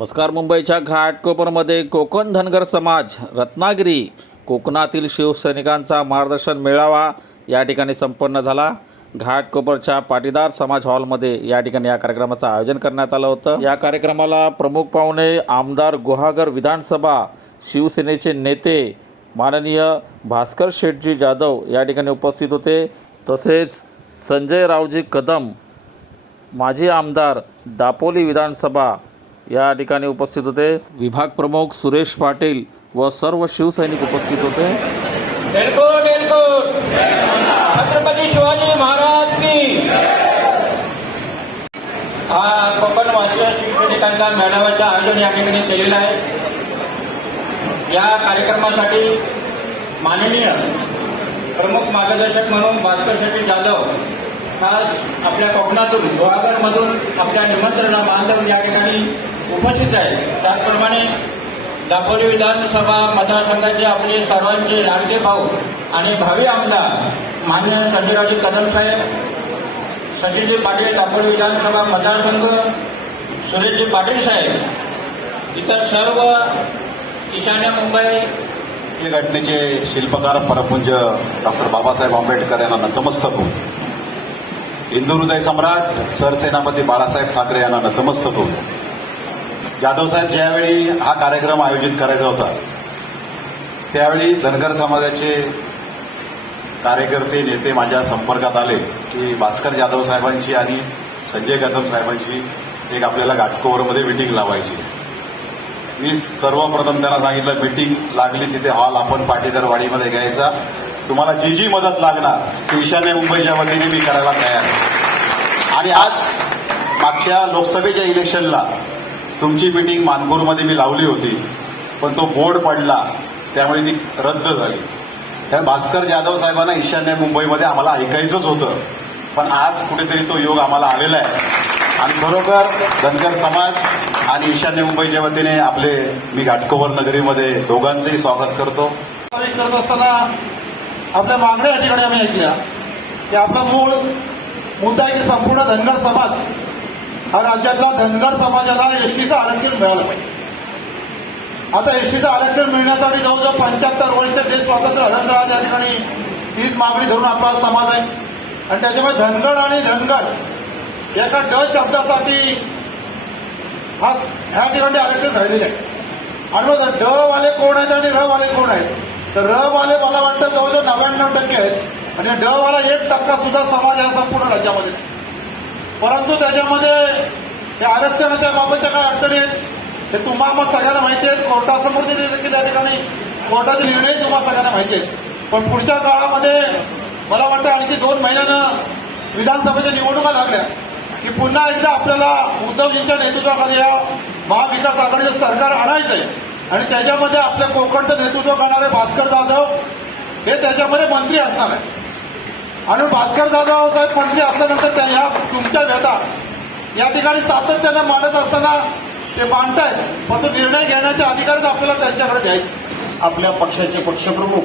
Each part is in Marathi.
नमस्कार मुंबईच्या घाटकोपरमध्ये कोकण धनगर समाज रत्नागिरी कोकणातील शिवसैनिकांचा मार्गदर्शन मेळावा या ठिकाणी संपन्न झाला. घाटकोपरच्या पाटीदार समाज हॉलमध्ये या ठिकाणी या कार्यक्रमाचं आयोजन करण्यात आलं होतं. या कार्यक्रमाला प्रमुख पाहुणे आमदार गुहागर विधानसभा शिवसेनेचे नेते माननीय भास्कर शेठजी जाधव या ठिकाणी उपस्थित होते. तसेच संजय रावजी कदम माजी आमदार दापोली विधानसभा या ठिकाणी उपस्थित होते. विभाग प्रमुख सुरेश पाटील व सर्व शिवसैनिक उपस्थित होते. छत्रपती शिवाजी महाराज की हा कोकण वासीय शिवसैनिकांचा मेळाव्याचं आयोजन या ठिकाणी केलेलं आहे. या कार्यक्रमासाठी माननीय प्रमुख मार्गदर्शक म्हणून भास्कर शेट्टी जाधव खास आपल्या कोकणातून गुहागरमधून आपल्या निमंत्रणा बांधव या ठिकाणी उपस्थित आहे त्याचप्रमाणे दापोली विधानसभा मतदारसंघाचे आपले सर्वांचे लाडके भाऊ आणि भावी आमदार मान्य संजयरावजी कदम साहेब सचिनजी पाटील दापोली विधानसभा मतदारसंघ सुरेशजी पाटील साहेब इतर सर्व ईशान्य मुंबई या घटनेचे शिल्पकार परमपुंज डॉक्टर बाबासाहेब आंबेडकर यांना नतमस्तक होऊन. हिंदू हृदय सम्राट सरसेनापती बाळासाहेब ठाकरे यांना नतमस्तक होतो जाधवसाहेब ज्यावेळी हा कार्यक्रम आयोजित करायचा होता त्यावेळी धनगर समाजाचे कार्यकर्ते नेते माझ्या संपर्कात आले की भास्कर जाधव साहेबांशी आणि संजय कदम साहेबांशी एक आपल्याला घाटकोवरमध्ये मिटिंग लावायची. मी सर्वप्रथम त्यांना सांगितलं मिटिंग लागली तिथे हॉल आपण पाटीदारवाडीमध्ये घ्यायचा. तुम्हाला जी जी मदत लागणार ती ईशान्य मुंबईच्या वतीने मी करायला तयार आहे. आणि आज मागच्या लोकसभेच्या इलेक्शनला तुमची मीटिंग मानपूरमध्ये मी लावली होती पण तो बोर्ड पडला त्यामुळे ती रद्द झाली. तर भास्कर जाधव साहेबांना ईशान्य मुंबईमध्ये आम्हाला ऐकायचंच होतं पण आज कुठेतरी तो योग आम्हाला आलेला आहे. आणि खरोखर धनगर समाज आणि ईशान्य मुंबईच्या वतीने आपले मी घाटकोवर नगरीमध्ये दोघांचंही स्वागत करतो. करत असताना आपल्या मागण्या ठिकाणी आम्ही ऐकल्या. की आपला मूळ मुद्दा आहे की संपूर्ण धनगर समाज हा राज्यातला धनगर समाजाला एसटीचं आरक्षण मिळालं पाहिजे. आता एसटीचं आरक्षण मिळण्यासाठी जवळजवळ पंच्याहत्तर वर्ष देश स्वातंत्र्य हरणराज या ठिकाणी तीच मागणी धरून आपला समाज आहे. आणि त्याच्यामुळे धनगड आणि धनगड एका ड शब्दासाठी हा ह्या ठिकाणी आरक्षण राहिलेलं आहे. आणि मग ड वाले कोण आहेत आणि र वाले कोण आहेत? तर र वाले मला वाटतं जवळजवळ नव्याण्णव टक्के आहेत. आणि ड वाला एक टक्का सुद्धा समाज आहे संपूर्ण राज्यामध्ये. परंतु त्याच्यामध्ये हे आरक्षणाच्या बाबतच्या काय अडचणी आहेत हे तुम्हाला मग सगळ्यांना माहिती आहेत. कोर्टासमोर दिले की त्या ठिकाणी कोर्टाचे निर्णय तुम्हाला सगळ्यांना माहिती आहेत. पण पुढच्या काळामध्ये मला वाटतं आणखी दोन महिन्यानं विधानसभेच्या निवडणुका लागल्या. की पुन्हा एकदा आपल्याला उद्धवजींच्या नेतृत्वाखाली या महाविकास आघाडीचं सरकार आणायचं आहे आणि त्याच्यामध्ये आपल्या कोकणचं नेतृत्व करणारे भास्कर जाधव हे त्याच्यामध्ये मंत्री असणार आहे आणि भास्कर जाधव साहेब मंत्री असल्यानंतर त्या ह्या तुमच्या व्यथा या ठिकाणी सातत्यानं मांडत असताना ते मांडतायत पण तो निर्णय घेण्याचे अधिकारच आपल्याला त्यांच्याकडे द्यायचे आपल्या पक्षाचे पक्षप्रमुख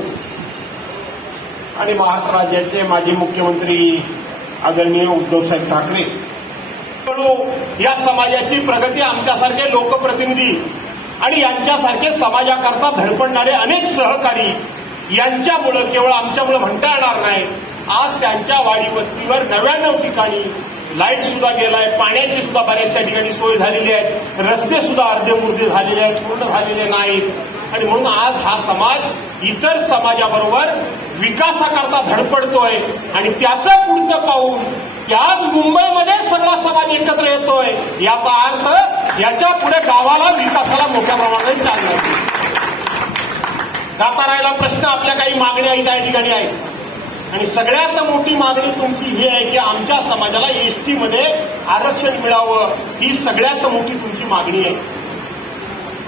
आणि महाराष्ट्र राज्याचे माजी मुख्यमंत्री आदरणीय उद्धवसाहेब ठाकरे. या समाजाची प्रगती आमच्यासारखे लोकप्रतिनिधी आणि यांच्यासारखे समाजाकरता धडपडणारे अनेक सहकारी यांच्यामुळं केवळ आमच्यामुळं म्हणता येणार नाही आज त्यांच्या वाडी वस्तीवर नव्याण्णव ठिकाणी लाइट सुद्धा गेलाय पाण्याची सुद्धा बऱ्याचशा ठिकाणी सोय झालेली आहे रस्ते सुद्धा अर्धे मुर्धे झालेले आहेत पूर्ण झालेले नाहीत. आणि म्हणून आज हा समाज इतर समाजाबरोबर विकासाकरता धडपडतोय आणि त्याचं पुढचं पाहून की आज मुंबईमध्ये सगळा समाज एकत्र येतोय याचा अर्थ याच्यापुढे गावाला विकासाला मोठ्या प्रमाणात चालणार? मिळते. राहिला प्रश्न आपल्या काही मागण्या त्या ठिकाणी आहेत. आणि सगळ्यात मोठी मागणी तुमची ही आहे की आमच्या समाजाला एसटी मध्ये आरक्षण मिळावं. ही सगळ्यात मोठी तुमची मागणी आहे.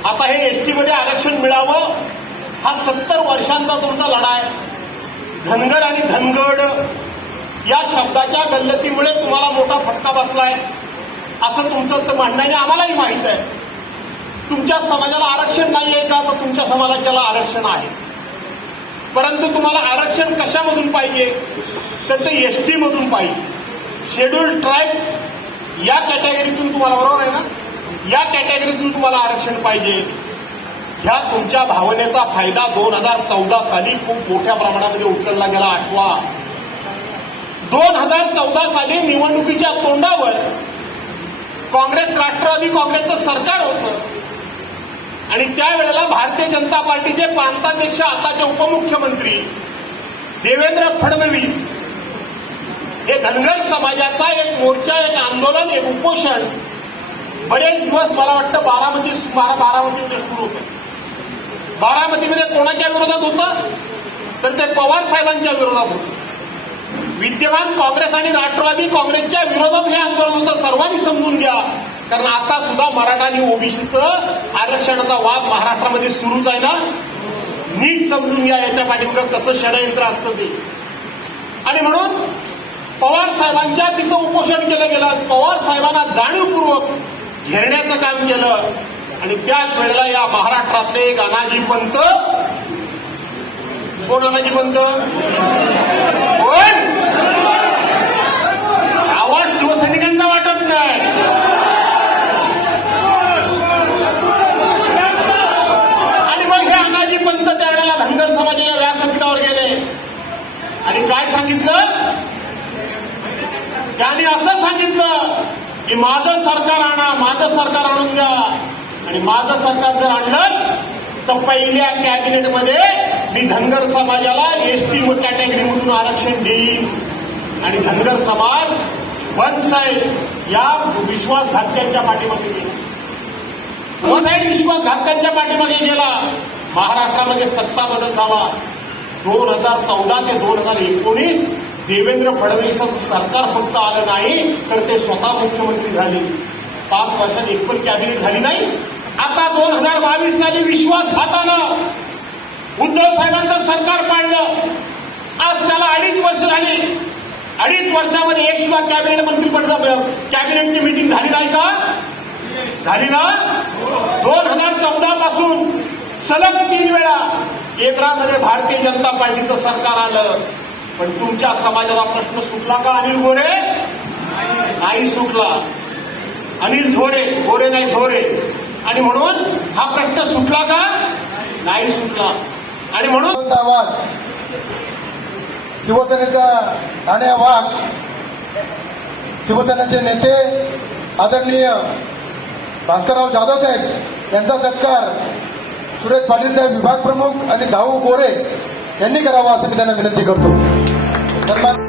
आता हे एसटी मध्ये आरक्षण मिळावं हा सत्तर वर्षांचा तुमचा लढा आहे. धनगर आणि धनगड या शब्दाच्या गल्लतीमुळे तुम्हाला मोठा फटका बसलाय. असं तुमचं तर म्हणणं आहे आम्हालाही माहीत आहे. तुमच्या समाजाला आरक्षण नाही आहे का? तर तुमच्या समाजाला आरक्षण आहे. परंतु तुम्हाला आरक्षण कशामधून पाहिजे? तर ते एसटी मधून पाहिजे. शेड्यूल ट्राईब या कॅटेगरीतून तुम्हाला बरोबर आहे ना? या कॅटेगरीतून तुम्हाला आरक्षण पाहिजे. ह्या तुमच्या भावनेचा फायदा दोन हजार चौदा साली खूप मोठ्या प्रमाणामध्ये उचलला गेला. आठवा. दोन हजार चौदा साली निवडणुकीच्या तोंडावर काँग्रेस राष्ट्रवादी काँग्रेसचं सरकार होतं. आणि त्यावेळेला भारतीय जनता पार्टीचे प्रांताध्यक्ष आताचे उपमुख्यमंत्री देवेंद्र फडणवीस हे धनगर समाजाचा एक मोर्चा एक आंदोलन एक उपोषण बरेच दिवस मला वाटतं बारामती बारामतीमध्ये सुरू होतं. बारामतीमध्ये कोणाच्या विरोधात होतं? तर ते पवार साहेबांच्या विरोधात होतं. विद्यमान काँग्रेस आणि राष्ट्रवादी काँग्रेसच्या विरोधात हे आंदोलन होतं सर्वांनी समजून घ्या. कारण आता सुद्धा मराठा आणि ओबीसीचं आरक्षणाचा वाद महाराष्ट्रामध्ये सुरूच आहे ना नीट समजून घ्या याच्या पाठीमागे कसं षडयंत्र असतं ते. आणि म्हणून पवार साहेबांच्या तिथं उपोषण केलं गेलं. पवार साहेबांना जाणीवपूर्वक घेरण्याचं काम केलं. आणि त्याच वेळेला या महाराष्ट्रातले एक अनाजी पंत. कोण अनाजी पंत? कोण? आवाज शिवसैनिकांचा वाटत नाही. आणि मग हे अनाजी पंत त्यावेळेला धनगर समाजाच्या व्यासपीठावर गेले. आणि काय सांगितलं? त्यांनी असं सांगितलं की माझं सरकार आणा माझं सरकार आणून द्या. आणि माझं सरकार जर आणलं तर पहिल्या कॅबिनेटमध्ये मी धनगर समाजाला एसटी कॅटेगरीमधून आरक्षण देईन आणि धनगर समाज वन साईड या विश्वासघातकांच्या पाठीमागे गेला. वन साईड विश्वासघातकांच्या पाठीमागे गेला. महाराष्ट्रामध्ये सत्ता बदल झाला. दोन हजार चौदा ते दोन हजार एकोणीस देवेंद्र फडणवीसांचं सरकार फक्त आलं नाही तर ते स्वतः मुख्यमंत्री झाले. पाच वर्षात एक पण कॅबिनेट झाली नाही. आता दोन हजार बावीस साली विश्वासघातानं उद्धव साहेबांचं सरकार पाडलं. आज त्याला अडीच वर्ष झाली. अडीच वर्षामध्ये एक सुद्धा कॅबिनेट मंत्रिपद कॅबिनेटची मिटिंग झाली नाही का? झाली ना? दोन हजार चौदा पासून सलग तीन वेळा केंद्रामध्ये भारतीय जनता पार्टीचं सरकार आलं. पण तुमच्या समाजाला प्रश्न सुटला का अनिल गोरे? नाही सुटला. अनिल झोरे गोरे नाही झोरे. आणि म्हणून हा प्रश्न सुटला का? नाही सुटला. आणि म्हणून आवाज शिवसेनेचा ठाणे वाघ शिवसेनेचे नेते आदरणीय भास्करराव जाधव साहेब यांचा सत्कार सुरेश पाटील साहेब विभाग प्रमुख आणि दाऊ गोरे यांनी करावा असं मी त्यांना विनंती करतो. धन्यवाद.